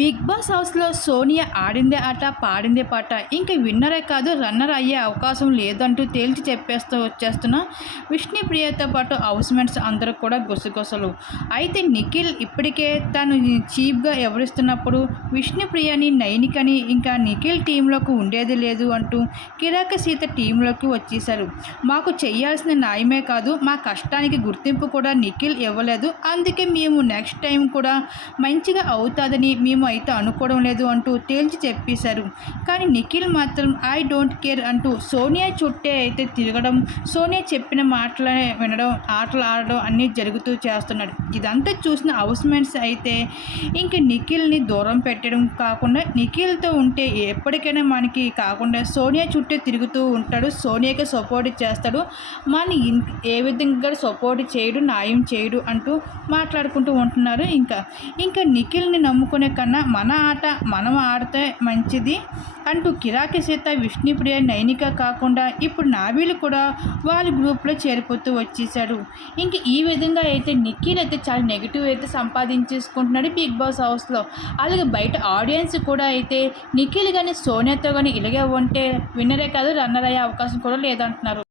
Big boss హౌస్లో సోనియా ఆడిందే ఆట పాడిందే పాట. ఇంక విన్నరే కాదు రన్నర్ అయ్యే అవకాశం లేదంటూ తేల్చి చెప్పేస్తూ వచ్చేస్తున్న విష్ణుప్రియతో పాటు హౌస్ మేట్స్ అందరూ కూడా గుసగుసలు. అయితే నిఖిల్ ఇప్పటికే తను చీప్గా ఎవరిస్తున్నప్పుడు విష్ణుప్రియని నైనికని ఇంకా నిఖిల్ టీంలోకి ఉండేది లేదు అంటూ కిరాక సీత టీంలోకి వచ్చేశారు. మాకు చేయాల్సిన న్యాయమే కాదు మా కష్టానికి గుర్తింపు కూడా నిఖిల్ ఇవ్వలేదు. అందుకే మేము నెక్స్ట్ టైం కూడా మంచిగా అవుతుందని మేము అయితే అనుకోవడం లేదు అంటూ తేల్చి చెప్పేశారు. కానీ నిఖిల్ మాత్రం ఐ డోంట్ కేర్ అంటూ సోనియా చుట్టే అయితే తిరగడం సోనియా చెప్పిన మాటలనే వినడం ఆటలు ఆడడం అన్నీ జరుగుతూ చేస్తున్నాడు. ఇదంతా చూసిన హౌస్మెంట్స్ అయితే ఇంక నిఖిల్ని దూరం పెట్టడం కాకుండా నిఖిల్తో ఉంటే ఎప్పటికైనా మనకి కాకుండా సోనియా చుట్టే తిరుగుతూ ఉంటాడు సోనియాకి సపోర్ట్ చేస్తాడు మన ఇన్- ఏ విధంగా సపోర్ట్ చేయడు న్యాయం చేయడు అంటూ మాట్లాడుకుంటూ ఉంటున్నారు. ఇంకా ఇంకా నిఖిల్ని నమ్ముకునే కన్నా మన ఆట మనం ఆడితే మంచిది అంటూ కిరాకి సీత విష్ణుప్రియ నైనిక కాకుండా ఇప్పుడు నాబీలు కూడా వాళ్ళ గ్రూప్లో చేరిపోతూ వచ్చేసాడు ఇంక ఈ విధంగా అయితే నిఖిల్ అయితే చాలా నెగిటివ్ అయితే సంపాదించేసుకుంటున్నాడు బిగ్ బాస్ హౌస్లో అలాగే బయట ఆడియన్స్ కూడా అయితే నిఖిల్ కానీ సోనియాతో కానీ ఇలాగే ఉంటే విన్నరే కాదు రన్నర్ అయ్యే అవకాశం కూడా లేదంటున్నారు.